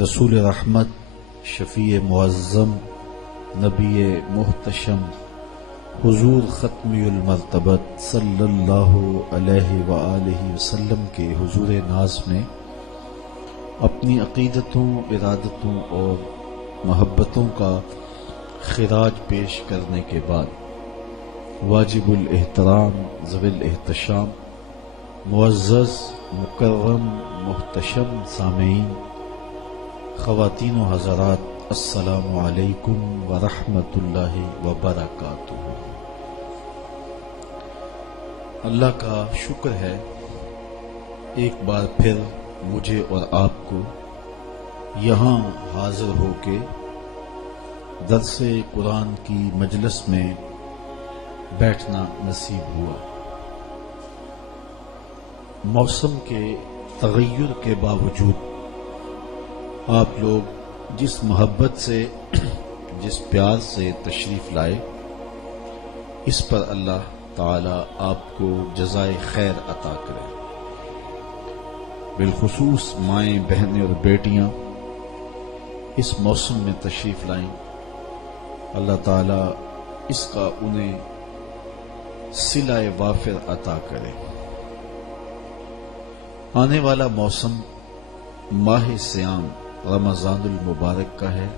رسول رحمت، شفیع معظم، نبی محتشم، حضور ختمی المرتبت صلی اللہ علیہ وآلہ وسلم کے حضور ناز میں اپنی عقیدتوں، ارادتوں اور محبتوں کا خراج پیش کرنے کے بعد واجب الاحترام، ذوی الاحتشام، معزز، مکرم، محتشم سامعین، خواتین و حضرات، السلام علیکم ورحمۃ اللہ وبرکاتہ۔ اللہ کا شکر ہے ایک بار پھر مجھے اور آپ کو یہاں حاضر ہو کے درس قرآن کی مجلس میں بیٹھنا نصیب ہوا۔ موسم کے تغیر کے باوجود آپ لوگ جس محبت سے، جس پیار سے تشریف لائے، اس پر اللہ تعالی آپ کو جزائے خیر عطا کرے۔ بالخصوص مائیں، بہنیں اور بیٹیاں اس موسم میں تشریف لائیں، اللہ تعالی اس کا انہیں صلہ وافر عطا کرے۔ آنے والا موسم ماہ صیام رمضان المبارک کا ہے،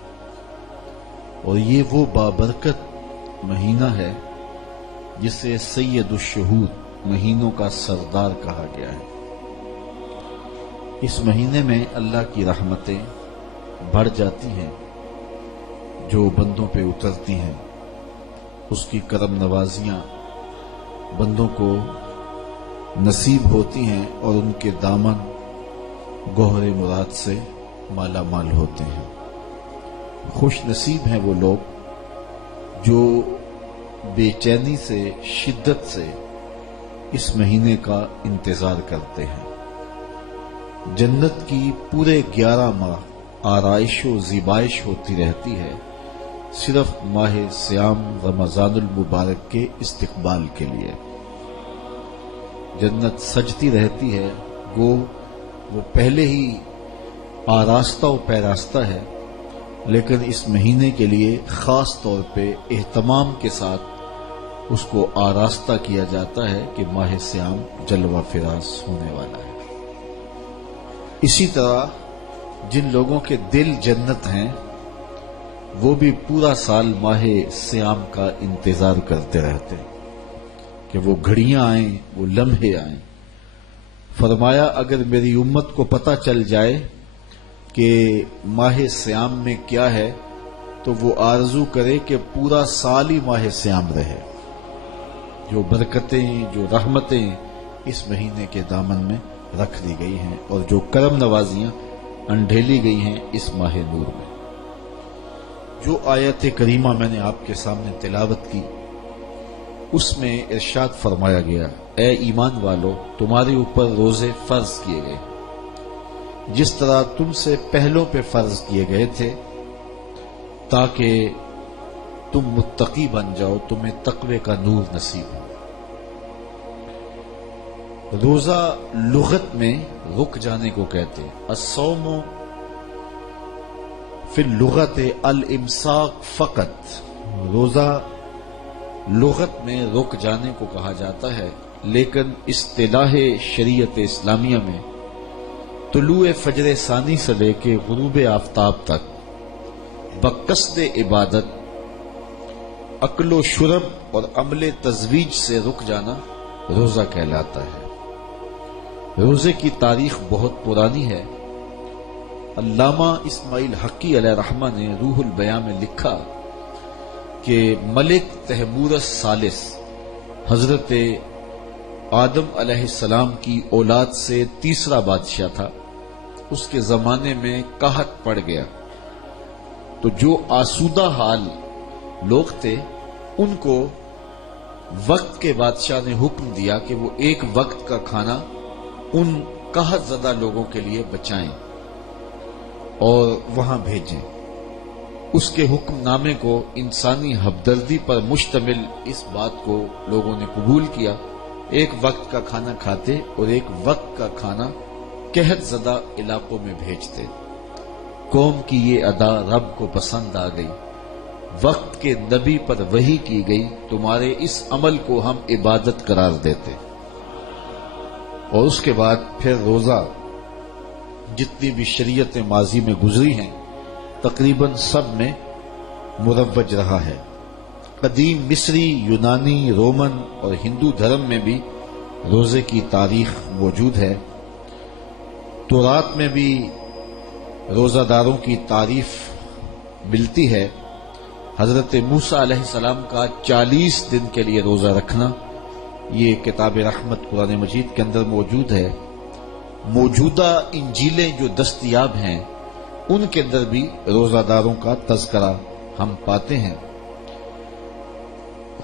اور یہ وہ بابرکت مہینہ ہے جسے سید الشہور، مہینوں کا سردار کہا گیا ہے۔ اس مہینے میں اللہ کی رحمتیں بڑھ جاتی ہیں جو بندوں پہ اترتی ہیں، اس کی کرم نوازیاں بندوں کو نصیب ہوتی ہیں اور ان کے دامن گوہر مراد سے مالا مال ہوتے ہیں۔ خوش نصیب ہیں وہ لوگ جو بے چینی سے، شدت سے اس مہینے کا انتظار کرتے ہیں۔ جنت کی پورے 11 ماہ آرائش و زیبائش ہوتی رہتی ہے، صرف ماہ صیام رمضان المبارک کے استقبال کے لیے۔ جنت سجتی رہتی ہے، گو وہ پہلے ہی آراستہ و پیراستہ ہے، لیکن اس مہینے کے لیے خاص طور پہ اہتمام کے ساتھ اس کو آراستہ کیا جاتا ہے کہ ماہ صیام جلوہ فراز ہونے والا ہے۔ اسی طرح جن لوگوں کے دل جنت ہیں وہ بھی پورا سال ماہ صیام کا انتظار کرتے رہتے ہیں کہ وہ گھڑیاں آئیں، وہ لمحے آئیں۔ فرمایا اگر میری امت کو پتہ چل جائے کہ ماہ صیام میں کیا ہے تو وہ آرزو کرے کہ پورا سال ہی ماہ صیام رہے۔ جو برکتیں، جو رحمتیں اس مہینے کے دامن میں رکھ دی گئی ہیں اور جو کرم نوازیاں انڈھیلی گئی ہیں اس ماہ نور میں۔ جو آیت کریمہ میں نے آپ کے سامنے تلاوت کی، اس میں ارشاد فرمایا گیا، اے ایمان والو، تمہارے اوپر روزے فرض کیے گئے جس طرح تم سے پہلوں پہ فرض کیے گئے تھے، تاکہ تم متقی بن جاؤ، تمہیں تقوی کا نور نصیب ہو۔ روزہ لغت میں رک جانے کو کہتے ہیں۔ الصوم فی اللغت الامساک فقط، روزہ لغت میں رک جانے کو کہا جاتا ہے، لیکن اصطلاح شریعت اسلامیہ میں طلوع فجر ثانی سے لے کے غروب آفتاب تک بقصد عبادت، اکل و شرب اور عمل تزویج سے رک جانا روزہ کہلاتا ہے۔ روزے کی تاریخ بہت پرانی ہے۔ علامہ اسماعیل حقی علیہ رحمہ نے روح البیاں میں لکھا کہ ملک تحمورس ثالث حضرت آدم علیہ السلام کی اولاد سے تیسرا بادشاہ تھا، اس کے زمانے میں قحط پڑ گیا، تو جو آسودہ حال لوگ تھے ان کو وقت کے بادشاہ نے حکم دیا کہ وہ ایک وقت کا کھانا ان قحط زدہ لوگوں کے لیے بچائیں اور وہاں بھیجیں۔ اس کے حکم نامے کو، انسانی ہمدردی پر مشتمل اس بات کو لوگوں نے قبول کیا، ایک وقت کا کھانا کھاتے اور ایک وقت کا کھانا قحط زدہ علاقوں میں بھیجتے۔ قوم کی یہ ادا رب کو پسند آ گئی، وقت کے نبی پر وحی کی گئی، تمہارے اس عمل کو ہم عبادت قرار دیتے۔ اور اس کے بعد پھر روزہ جتنی بھی شریعت ماضی میں گزری ہیں تقریباً سب میں مروج رہا ہے۔ قدیم مصری، یونانی، رومن اور ہندو دھرم میں بھی روزے کی تاریخ موجود ہے۔ تورات میں بھی روزہ داروں کی تعریف ملتی ہے۔ حضرت موسیٰ علیہ السلام کا 40 دن کے لیے روزہ رکھنا یہ کتاب رحمت قرآن مجید کے اندر موجود ہے۔ موجودہ انجیلیں جو دستیاب ہیں ان کے اندر بھی روزہ داروں کا تذکرہ ہم پاتے ہیں۔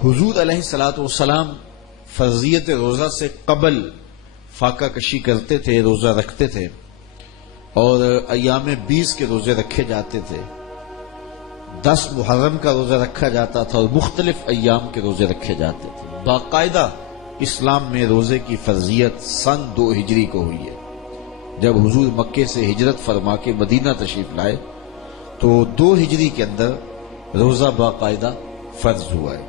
حضور علیہ الصلوۃ والسلام فرضیت روزہ سے قبل فاقہ کشی کرتے تھے، روزہ رکھتے تھے، اور ایام 20 کے روزے رکھے جاتے تھے۔ 10 محرم کا روزہ رکھا جاتا تھا اور مختلف ایام کے روزے رکھے جاتے تھے۔ باقاعدہ اسلام میں روزے کی فرضیت سن 2 ہجری کو ہوئی ہے۔ جب حضور مکے سے ہجرت فرما کے مدینہ تشریف لائے تو 2 ہجری کے اندر روزہ باقاعدہ فرض ہوا ہے۔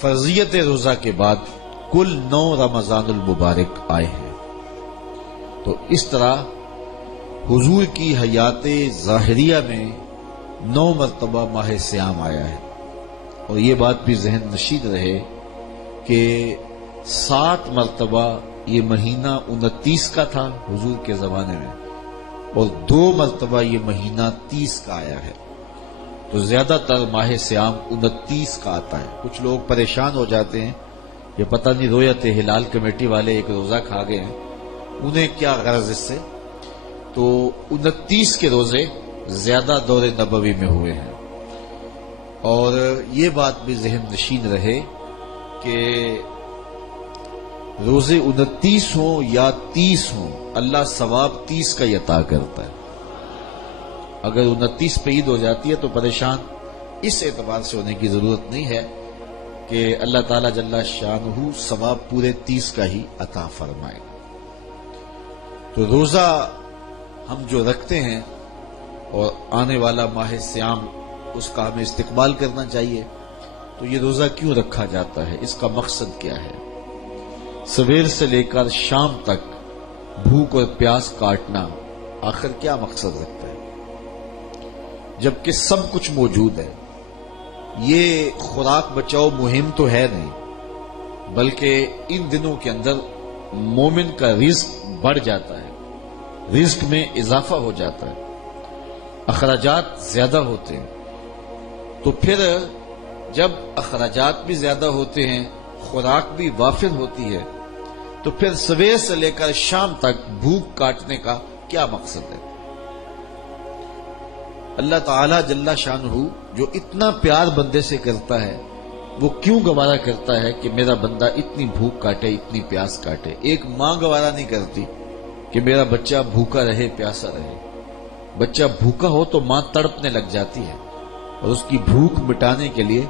فرضیت روزہ کے بعد کل 9 رمضان المبارک آئے ہیں۔ تو اس طرح حضور کی حیات ظاہریہ میں 9 مرتبہ ماہ سیام آیا ہے، اور یہ بات بھی ذہن نشین رہے کہ 7 مرتبہ یہ مہینہ 29 کا تھا حضور کے زمانے میں، اور 2 مرتبہ یہ مہینہ 30 کا آیا ہے۔ تو زیادہ تر ماہ سیام 29 کا آتا ہے۔ کچھ لوگ پریشان ہو جاتے ہیں، یہ پتہ نہیں رویت ہلال کمیٹی والے ایک روزہ کھا گئے ہیں، انہیں کیا غرض اس سے؟ تو 29 کے روزے زیادہ دور نبوی میں ہوئے ہیں۔ اور یہ بات بھی ذہن نشین رہے کہ روزے 29 ہوں یا 30 ہوں، اللہ ثواب 30 کا ہی عطا کرتا ہے۔ اگر 29 پہ عید ہو جاتی ہے تو پریشان اس اعتبار سے ہونے کی ضرورت نہیں ہے کہ اللہ تعالیٰ جل شانہ ثواب پورے 30 کا ہی عطا فرمائے۔ تو روزہ ہم جو رکھتے ہیں اور آنے والا ماہ سیام اس کا ہمیں استقبال کرنا چاہیے۔ تو یہ روزہ کیوں رکھا جاتا ہے؟ اس کا مقصد کیا ہے؟ سویر سے لے کر شام تک بھوک اور پیاس کاٹنا آخر کیا مقصد رکھتا ہے؟ جبکہ سب کچھ موجود ہے۔ یہ خوراک بچاؤ مہم تو ہے نہیں، بلکہ ان دنوں کے اندر مومن کا رزق بڑھ جاتا ہے، رزق میں اضافہ ہو جاتا ہے، اخراجات زیادہ ہوتے ہیں۔ تو پھر جب اخراجات بھی زیادہ ہوتے ہیں، خوراک بھی وافر ہوتی ہے، تو پھر سویر سے لے کر شام تک بھوک کاٹنے کا کیا مقصد ہے؟ اللہ تعالیٰ جل شانہ جو اتنا پیار بندے سے کرتا ہے، وہ کیوں گوارا کرتا ہے کہ میرا بندہ اتنی بھوک کاٹے، اتنی پیاس کاٹے؟ ایک ماں گوارا نہیں کرتی کہ میرا بچہ بھوکا رہے، پیاسا رہے۔ بچہ بھوکا ہو تو ماں تڑپنے لگ جاتی ہے، اور اس کی بھوک مٹانے کے لیے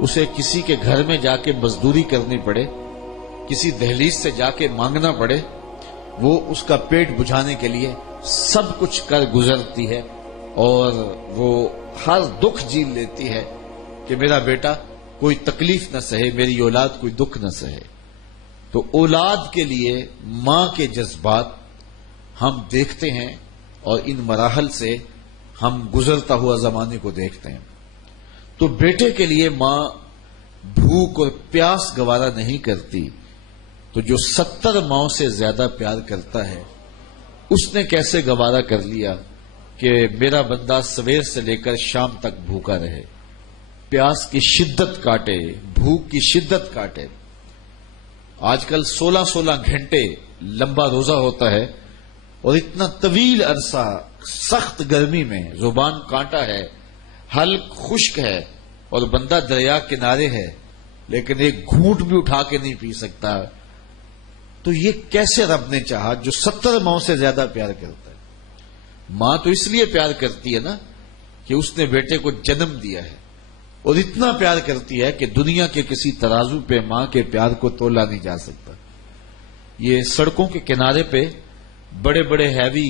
اسے کسی کے گھر میں جا کے مزدوری کرنی پڑے، کسی دہلیز سے جا کے مانگنا پڑے، وہ اس کا پیٹ بجھانے کے لیے سب کچھ کر گزرتی ہے، اور وہ ہر دکھ جھیل لیتی ہے کہ میرا بیٹا کوئی تکلیف نہ سہے، میری اولاد کوئی دکھ نہ سہے۔ تو اولاد کے لیے ماں کے جذبات ہم دیکھتے ہیں، اور ان مراحل سے ہم گزرتا ہوا زمانے کو دیکھتے ہیں۔ تو بیٹے کے لیے ماں بھوک اور پیاس گوارا نہیں کرتی، تو جو 70 ماؤں سے زیادہ پیار کرتا ہے اس نے کیسے گوارا کر لیا کہ میرا بندہ سویر سے لے کر شام تک بھوکا رہے، پیاس کی شدت کاٹے، بھوک کی شدت کاٹے۔ آج کل 16 گھنٹے لمبا روزہ ہوتا ہے، اور اتنا طویل عرصہ سخت گرمی میں زبان کانٹا ہے، حلق خشک ہے، اور بندہ دریا کنارے ہے، لیکن ایک گھونٹ بھی اٹھا کے نہیں پی سکتا۔ تو یہ کیسے رب نے چاہا جو 70 ماؤں سے زیادہ پیار کرتا ہے؟ ماں تو اس لیے پیار کرتی ہے نا کہ اس نے بیٹے کو جنم دیا ہے، اور اتنا پیار کرتی ہے کہ دنیا کے کسی ترازو پہ ماں کے پیار کو تولا نہیں جا سکتا۔ یہ سڑکوں کے کنارے پہ بڑے بڑے ہیوی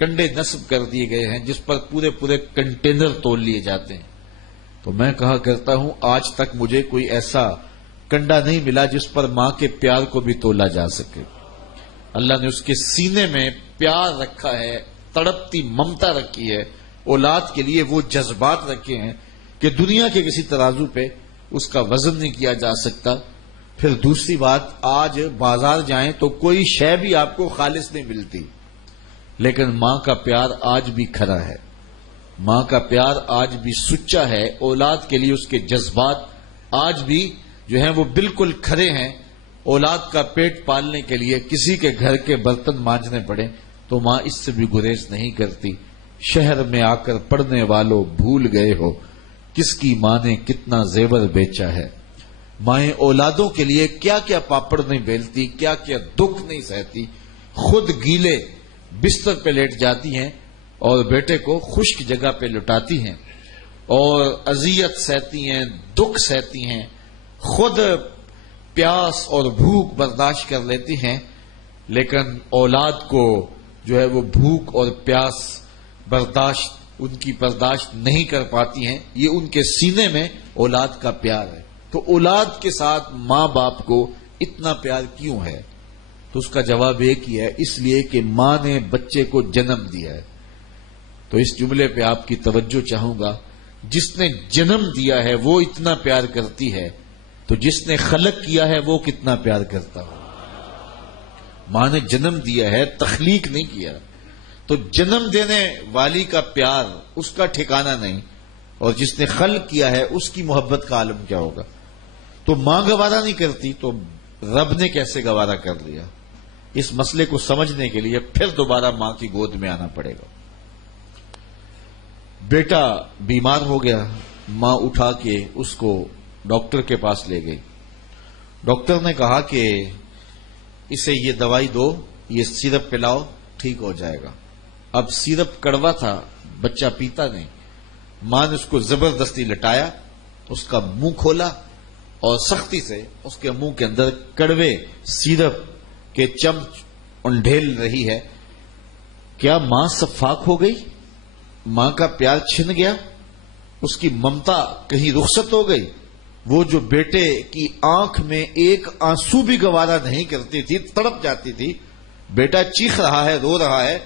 کنڈے نصب کر دیے گئے ہیں جس پر پورے پورے کنٹینر تول لیے جاتے ہیں. تو میں کہا کرتا ہوں آج تک مجھے کوئی ایسا کنڈا نہیں ملا جس پر ماں کے پیار کو بھی تولا جا سکے. اللہ نے اس کے سینے میں پیار رکھا ہے، تڑپتی ممتا رکھی ہے، اولاد کے لیے وہ جذبات رکھے ہیں کہ دنیا کے کسی ترازو پہ اس کا وزن نہیں کیا جا سکتا. پھر دوسری بات، آج بازار جائیں تو کوئی شے بھی آپ کو خالص نہیں ملتی، لیکن ماں کا پیار آج بھی کھرا ہے، ماں کا پیار آج بھی سچا ہے. اولاد کے لیے اس کے جذبات آج بھی جو ہیں وہ بالکل کھرے ہیں. اولاد کا پیٹ پالنے کے لیے کسی کے گھر کے برتن مانجنے پڑے تو ماں اس سے بھی گریز نہیں کرتی. شہر میں آ کر پڑھنے والوں بھول گئے ہو کس کی ماں نے کتنا زیور بیچا ہے. مائیں اولادوں کے لیے کیا کیا پاپڑ نہیں بیلتی، کیا کیا دکھ نہیں سہتی، خود گیلے بستر پہ لیٹ جاتی ہیں اور بیٹے کو خشک جگہ پہ لٹاتی ہیں اور اذیت سہتی ہیں، دکھ سہتی ہیں، خود پیاس اور بھوک برداشت کر لیتی ہیں، لیکن اولاد کو جو ہے وہ بھوک اور پیاس ان کی برداشت نہیں کر پاتی ہیں. یہ ان کے سینے میں اولاد کا پیار ہے. تو اولاد کے ساتھ ماں باپ کو اتنا پیار کیوں ہے؟ تو اس کا جواب ایک ہی ہے، اس لیے کہ ماں نے بچے کو جنم دیا ہے. تو اس جملے پہ آپ کی توجہ چاہوں گا، جس نے جنم دیا ہے وہ اتنا پیار کرتی ہے تو جس نے خلق کیا ہے وہ کتنا پیار کرتا ہو. ماں نے جنم دیا ہے، تخلیق نہیں کیا. تو جنم دینے والی کا پیار اس کا ٹھکانہ نہیں، اور جس نے خلق کیا ہے اس کی محبت کا عالم کیا ہوگا. تو ماں گوارا نہیں کرتی تو رب نے کیسے گوارا کر لیا؟ اس مسئلے کو سمجھنے کے لیے پھر دوبارہ ماں کی گود میں آنا پڑے گا. بیٹا بیمار ہو گیا، ماں اٹھا کے اس کو ڈاکٹر کے پاس لے گئی. ڈاکٹر نے کہا کہ اسے یہ دوائی دو، یہ سیرپ پلاؤ، ٹھیک ہو جائے گا. اب سیرپ کڑوا تھا، بچہ پیتا نہیں. ماں نے اس کو زبردستی لٹایا، اس کا منہ کھولا اور سختی سے اس کے منہ کے اندر کڑوے سیرپ کے چمچ انڈھیل رہی ہے. کیا ماں صفاق ہو گئی؟ ماں کا پیار چھن گیا؟ اس کی ممتا کہیں رخصت ہو گئی؟ وہ جو بیٹے کی آنکھ میں ایک آنسو بھی گوارا نہیں کرتی تھی، تڑپ جاتی تھی. بیٹا چیخ رہا ہے، رو رہا ہے،